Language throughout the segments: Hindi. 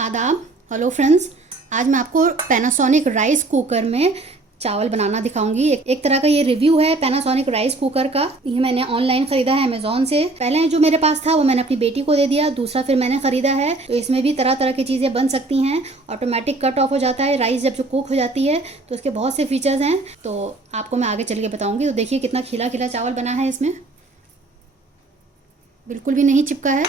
आदाब। हेलो फ्रेंड्स, आज मैं आपको पैनासोनिक राइस कुकर में चावल बनाना दिखाऊंगी। एक तरह का ये रिव्यू है पैनासोनिक राइस कुकर का। ये मैंने ऑनलाइन ख़रीदा है अमेज़ॉन से। पहले जो मेरे पास था वो मैंने अपनी बेटी को दे दिया, दूसरा फिर मैंने ख़रीदा है। तो इसमें भी तरह तरह की चीज़ें बन सकती हैं। ऑटोमेटिक कट ऑफ हो जाता है राइस जब जो कुक हो जाती है, तो इसके बहुत से फीचर्स हैं। तो आपको मैं आगे चल के बताऊँगी। तो देखिए कितना खिला खिला चावल बना है, इसमें बिल्कुल भी नहीं चिपका है।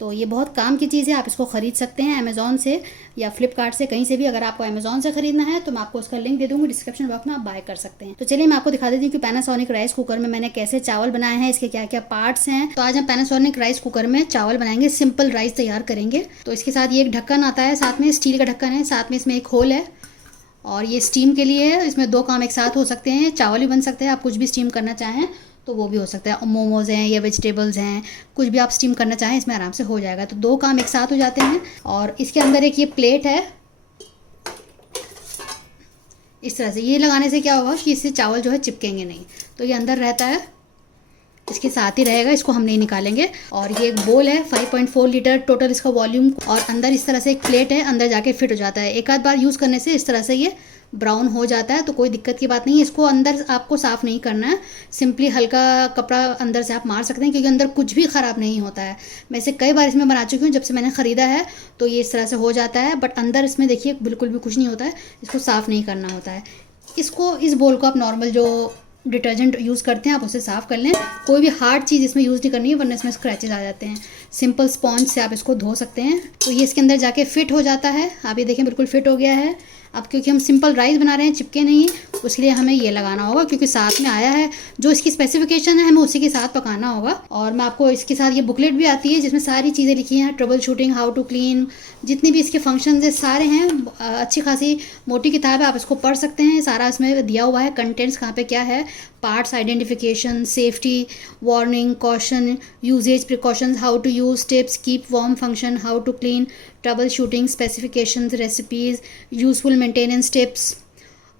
तो ये बहुत काम की चीज़ है। आप इसको ख़रीद सकते हैं अमेज़ॉन से या फ्लिपकार्ट से, कहीं से भी। अगर आपको अमेज़ॉन से ख़रीदना है तो मैं आपको उसका लिंक दे दूँगी डिस्क्रिप्शन बॉक्स में, आप बाय कर सकते हैं। तो चलिए मैं आपको दिखा देती हूँ कि पैनासोनिक राइस कुकर में मैंने कैसे चावल बनाए हैं, इसके क्या क्या पार्ट्स हैं। तो आज हम पैनासोनिक राइस कुकर में चावल बनाएंगे, सिंपल राइस तैयार करेंगे। तो इसके साथ ये एक ढक्कन आता है, साथ में स्टील का ढक्कन है, साथ में इसमें एक होल है और ये स्टीम के लिए है। इसमें दो काम एक साथ हो सकते हैं। चावल भी बन सकते हैं, आप कुछ भी स्टीम करना चाहें तो वो भी हो सकता है। मोमोज़ हैं या वेजिटेबल्स हैं, कुछ भी आप स्टीम करना चाहें इसमें आराम से हो जाएगा। तो दो काम एक साथ हो जाते हैं। और इसके अंदर एक ये प्लेट है, इस तरह से। ये लगाने से क्या होगा कि इससे चावल जो है चिपकेंगे नहीं। तो ये अंदर रहता है, इसके साथ ही रहेगा, इसको हम नहीं निकालेंगे। और ये एक बोल है, 5.4 लीटर टोटल इसका वॉल्यूम। और अंदर इस तरह से एक प्लेट है, अंदर जाके फिट हो जाता है। एक आध बार यूज़ करने से इस तरह से ये ब्राउन हो जाता है, तो कोई दिक्कत की बात नहीं है। इसको अंदर आपको साफ़ नहीं करना है, सिंपली हल्का कपड़ा अंदर से आप मार सकते हैं, क्योंकि अंदर कुछ भी ख़राब नहीं होता है। मैं इसे कई बार इसमें बना चुकी हूँ, जब से मैंने ख़रीदा है। तो ये इस तरह से हो जाता है, बट अंदर इसमें देखिए बिल्कुल भी कुछ नहीं होता है। इसको साफ़ नहीं करना होता है। इस बोल को आप नॉर्मल जो डिटर्जेंट यूज़ करते हैं आप उसे साफ़ कर लें। कोई भी हार्ड चीज़ इसमें यूज़ नहीं करनी है, वरना इसमें स्क्रैचेज आ जाते हैं। सिंपल स्पॉन्ज से आप इसको धो सकते हैं। तो ये इसके अंदर जाके फिट हो जाता है। आप ये देखें बिल्कुल फिट हो गया है। अब क्योंकि हम सिंपल राइस बना रहे हैं, चिपके नहीं, उसके लिए हमें ये लगाना होगा, क्योंकि साथ में आया है जो इसकी स्पेसिफिकेशन है, हमें उसी के साथ पकाना होगा। और मैं आपको इसके साथ ये बुकलेट भी आती है, जिसमें सारी चीज़ें लिखी हैं, trouble shooting, how to clean, जितनी भी इसके फंक्शन है सारे हैं। अच्छी खासी मोटी किताब है, आप इसको पढ़ सकते हैं। सारा इसमें दिया हुआ है, कंटेंट्स कहाँ पे क्या है, parts identification, safety warning, caution, usages precautions, how to use, tips, keep warm function, how to clean, trouble shooting, specifications, recipes, useful maintenance tips,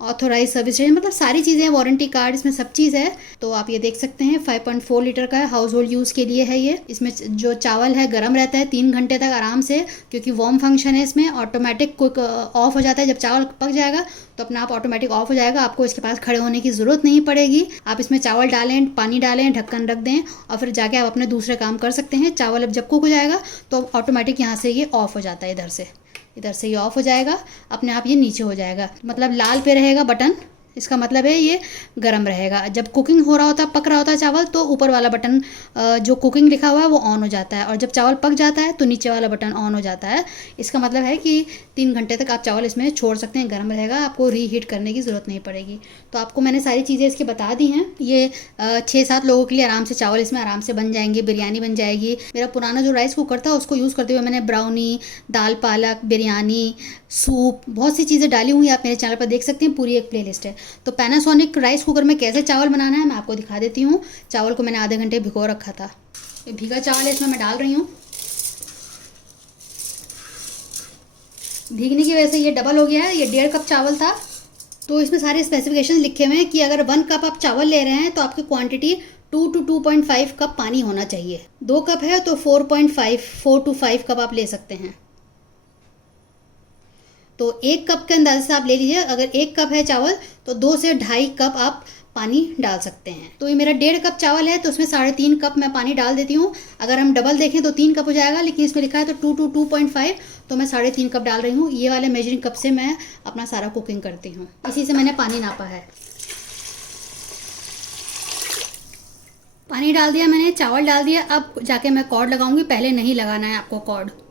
authorise service, मतलब सारी चीज़ें, वारंटी कार्ड, इसमें सब चीज़ है। तो आप ये देख सकते हैं 5.4 लीटर का है, हाउस होल्ड यूज़ के लिए है ये। इसमें जो चावल है गर्म रहता है 3 घंटे तक आराम से, क्योंकि वार्म फंक्शन है इसमें। ऑटोमेटिक कुक ऑफ हो जाता है जब चावल पक जाएगा, तो अपना आप ऑटोमेटिक ऑफ हो जाएगा। आपको इसके पास खड़े होने की ज़रूरत नहीं पड़ेगी। आप इसमें चावल डालें, पानी डालें, ढक्कन रख दें और फिर जाके आप अपने दूसरे काम कर सकते हैं। चावल अब जब कुक हो जाएगा तो ऑटोमेटिक यहाँ से ये ऑफ हो जाता है, इधर से ये ऑफ हो जाएगा, अपने आप ये नीचे हो जाएगा। मतलब लाल पे रहेगा बटन, इसका मतलब है ये गर्म रहेगा। जब कुकिंग हो रहा होता है, पक रहा होता है चावल, तो ऊपर वाला बटन जो कुकिंग लिखा हुआ है वो ऑन हो जाता है, और जब चावल पक जाता है तो नीचे वाला बटन ऑन हो जाता है। इसका मतलब है कि 3 घंटे तक आप चावल इसमें छोड़ सकते हैं, गर्म रहेगा, आपको रीहीट करने की ज़रूरत नहीं पड़ेगी। तो आपको मैंने सारी चीज़ें इसकी बता दी हैं। ये 6-7 लोगों के लिए आराम से चावल इसमें आराम से बन जाएंगे, बिरयानी बन जाएगी। मेरा पुराना जो राइस कुकर था उसको यूज़ करते हुए मैंने ब्राउनी, दाल पालक, बिरयानी, सूप, बहुत सी चीज़ें डाली हुई, आप मेरे चैनल पर देख सकते हैं, पूरी एक प्लेलिस्ट है। तो पैनासोनिक राइस कुकर में कैसे चावल बनाना है मैं आपको दिखा देती हूँ। चावल को मैंने आधे घंटे भिगो रखा था। ये भीगा चावल है, इसमें मैं डाल रही हूँ। भीगने की वजह से ये डबल हो गया है, ये 1.5 कप चावल था। तो इसमें सारे स्पेसिफिकेशन लिखे हुए हैं कि अगर 1 कप आप चावल ले रहे हैं तो आपकी क्वांटिटी 2 to 2.5 कप पानी होना चाहिए। 2 कप है तो 4 to 5 कप आप ले सकते हैं। तो 1 कप के अंदाजे से आप ले लीजिए। अगर 1 कप है चावल तो 2 से 2.5 कप आप पानी डाल सकते हैं। तो ये मेरा 1.5 कप चावल है, तो उसमें 3.5 कप मैं पानी डाल देती हूँ। अगर हम डबल देखें तो 3 कप हो जाएगा, लेकिन इसमें लिखा है तो 2 to 2.5, तो मैं 3.5 कप डाल रही हूँ। ये वाले मेजरिंग कप से मैं अपना सारा कुकिंग करती हूँ, इसी से मैंने पानी नापा है। पानी डाल दिया मैंने, चावल डाल दिया। अब जाके मैं कॉर्ड लगाऊंगी, पहले नहीं लगाना है आपको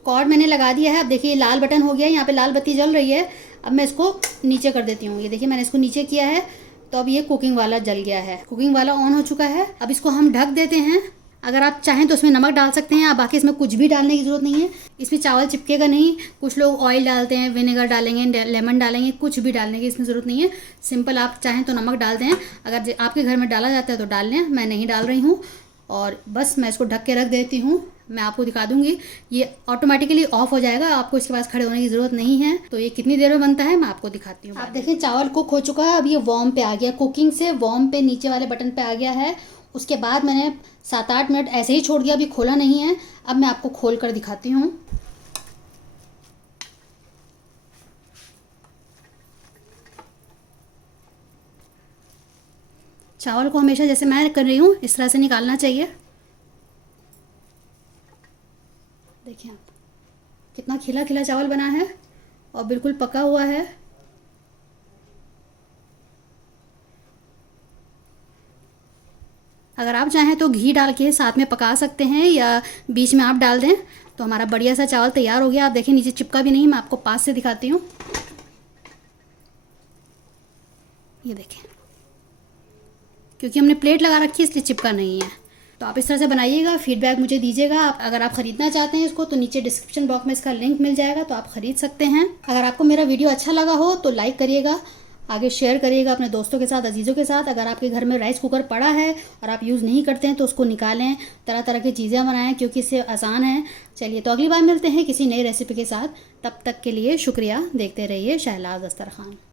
कॉर्ड मैंने लगा दिया है। अब देखिए लाल बटन हो गया है, यहाँ पे लाल बत्ती जल रही है। अब मैं इसको नीचे कर देती हूँ। ये देखिए मैंने इसको नीचे किया है, तो अब ये कुकिंग वाला जल गया है, कुकिंग वाला ऑन हो चुका है। अब इसको हम ढक देते हैं। अगर आप चाहें तो इसमें नमक डाल सकते हैं, आप बाकी इसमें कुछ भी डालने की ज़रूरत नहीं है। इसमें चावल चिपकेगा नहीं। कुछ लोग ऑयल डालते हैं, विनेगर डालेंगे, लेमन डालेंगे, कुछ भी डालने की इसमें ज़रूरत नहीं है। सिंपल आप चाहें तो नमक डाल दें, अगर आपके घर में डाला जाता है तो डाल लें, मैं नहीं डाल रही हूँ। और बस मैं इसको ढक के रख देती हूँ। मैं आपको दिखा दूंगी, ये ऑटोमेटिकली ऑफ हो जाएगा, आपको इसके पास खड़े होने की ज़रूरत नहीं है। तो ये कितनी देर में बनता है मैं आपको दिखाती हूँ। आप देखें चावल कुक हो चुका है। अब ये वार्म पे आ गया, कुकिंग से वार्म पे नीचे वाले बटन पे आ गया है। उसके बाद मैंने 7-8 मिनट ऐसे ही छोड़ दिया, अभी खोला नहीं है। अब मैं आपको खोल कर दिखाती हूँ। चावल को हमेशा जैसे मैं कर रही हूँ इस तरह से निकालना चाहिए। देखिए आप कितना खिला खिला चावल बना है और बिल्कुल पका हुआ है। अगर आप चाहें तो घी डाल के साथ में पका सकते हैं या बीच में आप डाल दें तो हमारा बढ़िया सा चावल तैयार हो गया। आप देखिए नीचे चिपका भी नहीं, मैं आपको पास से दिखाती हूँ। ये देखें, क्योंकि हमने प्लेट लगा रखी है इसलिए चिपका नहीं है। तो आप इस तरह से बनाइएगा, फीडबैक मुझे दीजिएगा। अगर आप ख़रीदना चाहते हैं इसको तो नीचे डिस्क्रिप्शन बॉक्स में इसका लिंक मिल जाएगा, तो आप ख़रीद सकते हैं। अगर आपको मेरा वीडियो अच्छा लगा हो तो लाइक करिएगा, आगे शेयर करिएगा अपने दोस्तों के साथ, अजीज़ों के साथ। अगर आपके घर में राइस कुकर पड़ा है और आप यूज़ नहीं करते हैं तो उसको निकालें, तरह तरह की चीज़ें बनाएं क्योंकि इससे आसान है। चलिए तो अगली बार मिलते हैं किसी नई रेसिपी के साथ, तब तक के लिए शुक्रिया। देखते रहिए शहलाज दस्तरखान।